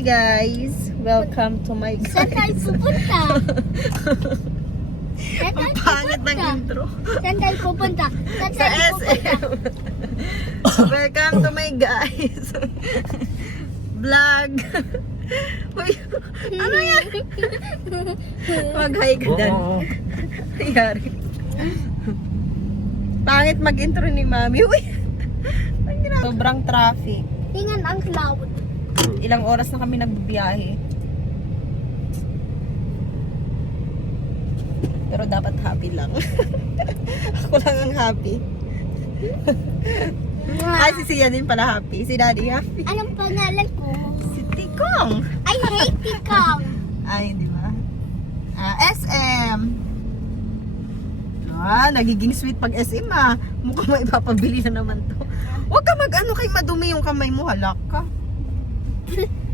Hey guys! Welcome to my Saan tayo pupunta? Ang pangit ng intro. Saan tayo pupunta? Saan Sa tayo pupunta? SM. Welcome to my guys. Vlog. Uy, ano yan? Mag-hi ka dan. Nangyari. Pangit mag-intro ni Mami. Uy! Sobrang traffic. Tingnan ang cloud. Ilang oras na kami nagbibiyahe. Pero dapat happy lang. Ako lang ang happy. Ay, si Sia din pala happy. Si Daddy happy. Anong pangalan ko? Si Tikong. I hate Tikang. Ay, di ba? SM. Nagiging sweet pag SM Mukhang may ipapabili na naman to. Huwag ka mag-ano kay madumi yung kamay mo. Halak ka.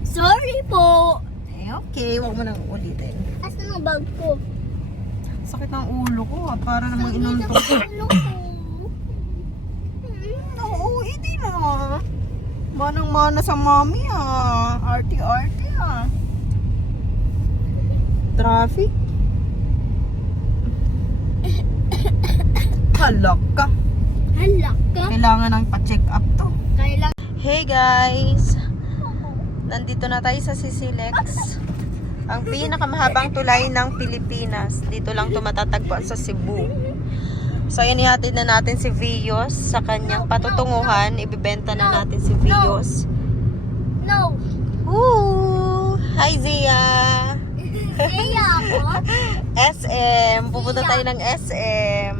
Sorry po. Okay. Huwag mo nang ulitin. Asan ang bag ko? Sakit ng ulo ko Para namang inuntok. Ulo ko. Oo, hindi na. Manang-mana sa mami Arty-arty Traffic. Halak ka. Halak ka. Kailangan ng pa-check up to. Kailangan. Hey guys! Nandito na tayo sa Sisilex. Ang pinakamahabang tulay ng Pilipinas. Dito lang ito matatagpuan sa Cebu. So ayan, ihatid na natin si Vios sa kanyang patutunguhan. Ibibenta na natin si Vios. No. Woo! Hi Zia! Kaya ako. SM! Pupunta tayo ng SM.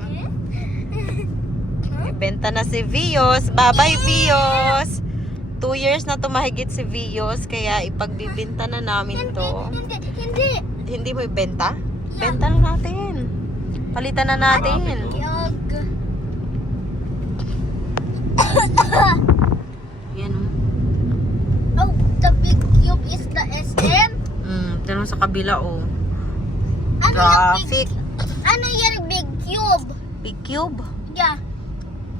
Ibenta na si Vios. Bye-bye Vios! 2 years na tumahigit si Vios, kaya ipagbibenta na namin to. Hindi. Hindi mo ibenta? Benta na natin. Palitan na natin. Yog. Yan Oh, the big cube is the SM? Diyan sa kabila Ano Traffic. Ano yung big cube? Big cube? Yeah.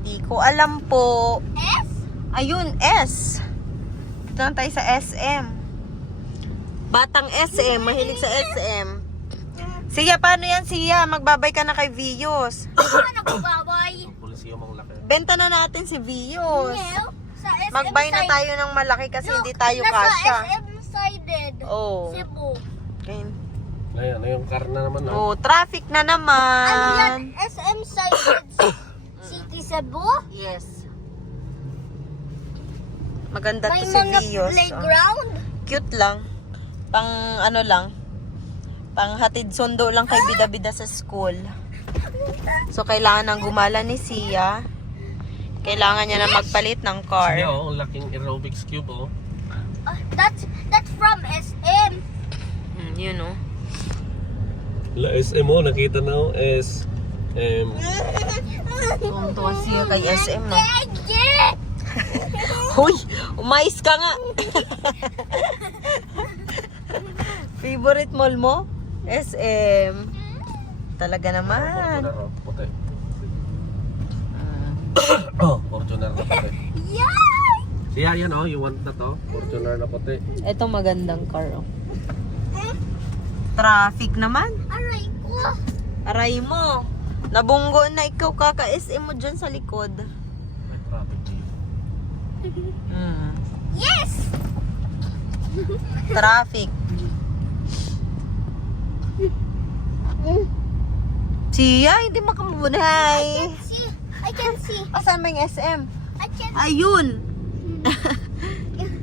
Di ko alam po. S? Ayun, S. Dito na tayo sa SM. Batang SM, mahilig sa SM. Siya, paano yan Siya? Magbabay ka na kay Vios. Ano ko babay? Benta na natin si Vios. No. Sa SM Magbay na side. tayo ng malaki kasi hindi tayo Nasa kasya. SM sided. Oh. Cebu. Okay. Ngayon, yung car na naman. Oh, traffic na Ano yan? naman. SM sided City Cebu? Yes. Maganda May to si mga Vios. playground? Cute lang. Pang ano lang. Pang hatid sundo lang kay bida-bida sa school. So kailangan nang gumala ni Sia. Kailangan niya na magpalit ng car. Siya, oh, laking aerobics cube, oh. That's from SM. Yun oh. La SM, oh, nakita na, oh, SM. Tuwang-tuwa siya kay SM no. Yeah. Hoy! Umayos ka nga! Favorite mall mo? SM. Talaga naman. Fortuner, oh, puti. Oh, Fortuner na puti. Yay! Siya, yan, oh, you want na to? Fortuner na puti. Ito magandang car oh. Traffic naman. Aray ko. Aray mo. Nabunggo na ikaw kaka-SM mo dyan sa likod. May traffic dito. Yes! Traffic. Siya, hindi makamabunay. See, I can see. Saan ba yung SM? I can Ayun!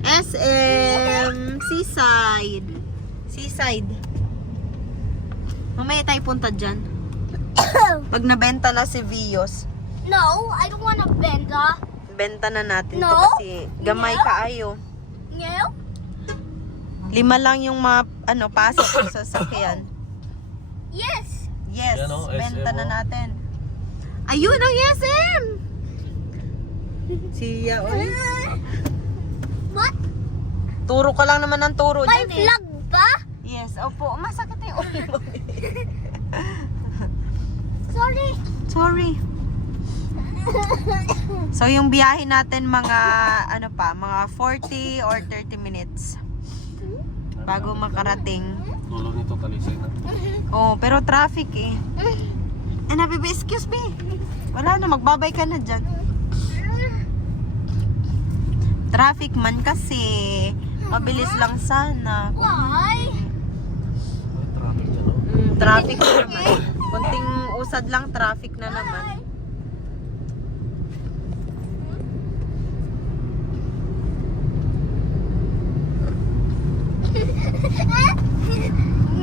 SM Seaside. Seaside. Mamaya tayo punta dyan. Pag nabenta na si Vios, No, I don't want a benda. benta na natin to No? kasi gamay No? kaayo. No? 5 lang yung pasok sa sasakyan. Yes. Yes, Yan, oh, benta SM, na oh. natin. Ayun ang SM! Siya, oy. What? Turo ka lang naman ng turo May dyan eh. flag ba? Yes, opo. Masakit yung ulo mo. Sorry. Sorry. So yung biyahe natin mga mga 40 or 30 minutes. bago makarating. Tulo nito talisay na. Oh, pero traffic eh. Baby, excuse me. Wala na, magbabay ka na dyan. Traffic man kasi. Mabilis lang sana. Why? Traffic na, no? Traffic na naman. Kunting usad lang, traffic na naman.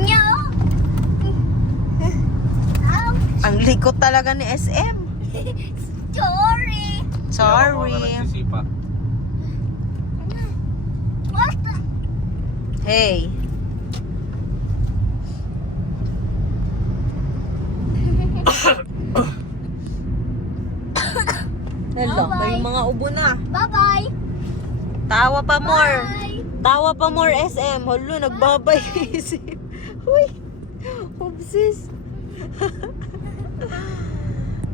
No. Ang likot talaga ni SM. Sorry. Sorry. Ako nga nagsisipa. What? Hey. Hello, may mga ubo na. Bye-bye. Tawa pa more. Bye. Tawa pa more SM. Halo, nagbabay isip. Uy, obsis.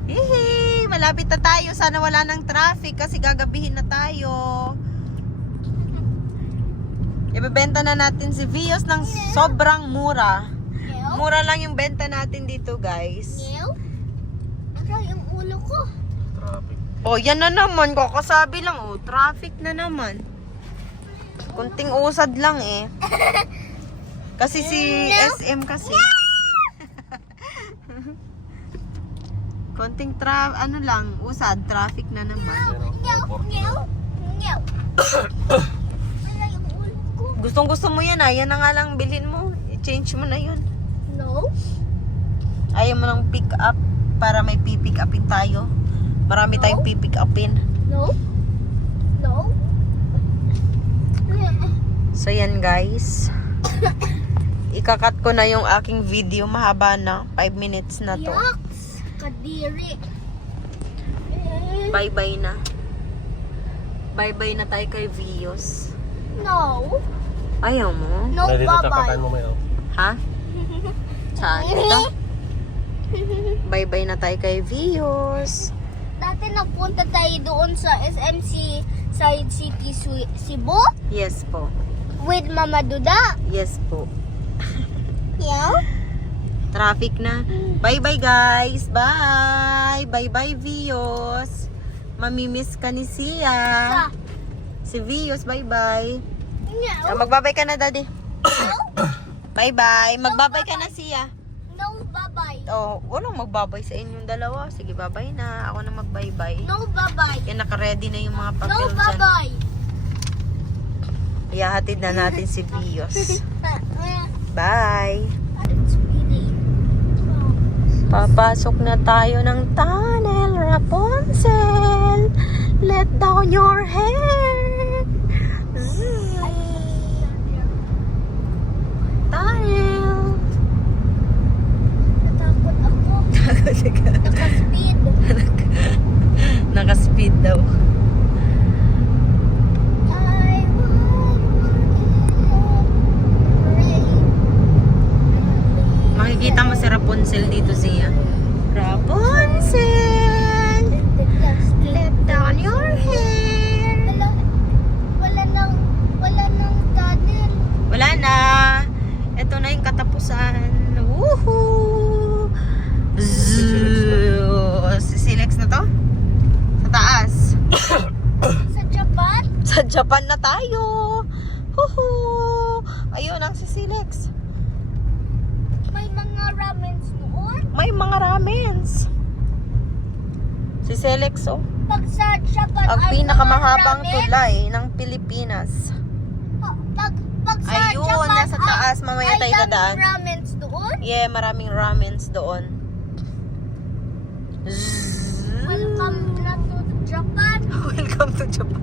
Hihi, malapit na tayo. Sana wala ng traffic kasi gagabihin na tayo. Ibebenta na natin si Vios ng sobrang mura. No. Mura lang yung benta natin dito, guys. No. Ano yung ulo ko? Traffic. Oh, yan na naman. Kakasabi lang, oh. Traffic na naman. Kunting usad lang eh. Kasi si SM kasi. Konting ano lang, usad, traffic na naman. No. No. Ano yung ulo ko? Gustong gusto mo yan ah, yan na nga lang bilhin mo. I-change mo na yun. No. Ayaw mo ng pick up para may pipick upin tayo. Marami tayong pipick upin. No. No. So yan guys. Ikakat ko na yung aking video, mahaba na. 5 minutes na to. Yucks. Kadiri. Bye-bye na. Bye-bye na tayo kay Vios. No. Ayaw mo? No, Dahil dito bye-bye. kakakain mo mayo. Ha? Saan? Dito? Bye-bye na tayo kay Vios. Dati nagpunta tayo doon sa SMC Side City Cebu Yes po. with Mama Duda. Yes po. Yeah? Traffic na. Bye-bye guys. Bye. Bye-bye Vios. Mamimiss ka ni Sia. Si Vios, bye-bye. No. Magbabay ka na, Daddy. Bye-bye. Magbabay ka na, Sia. No, bye-bye. Oh, walang magbabay sa inyong dalawa. Sige, bye-bye na. Ako na mag-bye-bye. No, bye-bye. Yan, naka-ready na yung mga No, papel dyan. bye-bye. Iyahatid na natin si Vios. Bye. It's really... Papasok na tayo ng tunnel, Rapunzel. Let down your hair. Zzz. Tunnel. Natakot ako. Naka-speed. Naka-speed daw. I Makikita mo si Rapunzel dito, Zia. Rapunzel, let down your hair. Wala nang tunnel. Wala na. Ito na yung katapusan. Woohoo! Zzz. Si Silex na to? Sa taas. Sa Japan? Sa Japan na tayo. Woohoo! Ayun ang si Silex. May mga ramens noon. May mga ramens. Si Silex, oh. Pag sa Japan Ang ay pinakamahabang mga ramen. tulay ng Pilipinas. Pag sa Ayun, Japan nasa taas. Mamaya ay tayo dadaan. daming ramens doon. Yeah, maraming ramens doon. Zzz. Welcome na to Japan. Welcome to Japan.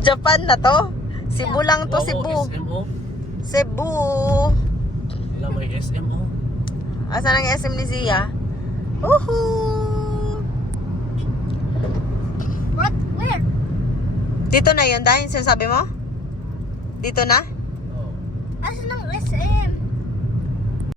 Japan na to. Cebu lang to, Cebu. SMO. Cebu. Wala may SMO. Asan ang SM ni Zia? Woohoo! What? Where? Dito na yun, dahil sinasabi mo? Dito na? Oh. Asan ang